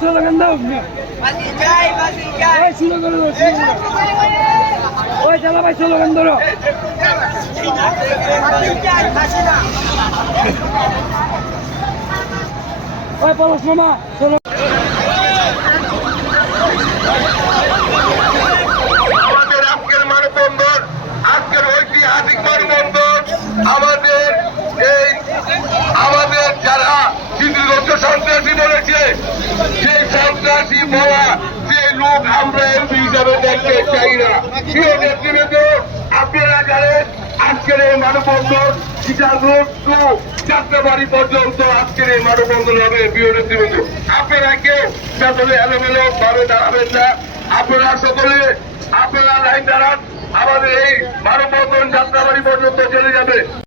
Slogan দাও, ওই চালা ভাই স্লোগান ধরো। ওই পলাশ মামা আমাদের আজকের মানববন্ধন, আজকের ঐতিহাসিক মানববন্ধন আমাদের যারা চিত্রগত সন্ত্রাসী বলেছে, সেই সন্ত্রাসী বলা সেই লোক আমরা এমপি হিসাবে দেখতে চাই না। প্রিয় নেতৃবৃন্দ, আপনারা জানেন আজকের এই মানববন্ধন সীতাকুণ্ড টু যাত্রাবাড়ি পর্যন্ত আজকের এই মানববন্ধন হবে। প্রিয় নেতৃবৃন্দ, আপনারা কেউ সকলে এলোমেলো ভাবে দাঁড়াবেন না। আপনারা লাইন দাঁড়ান। আমাদের এই মানববন্ধন যাত্রাবাড়ি পর্যন্ত চলে যাবে।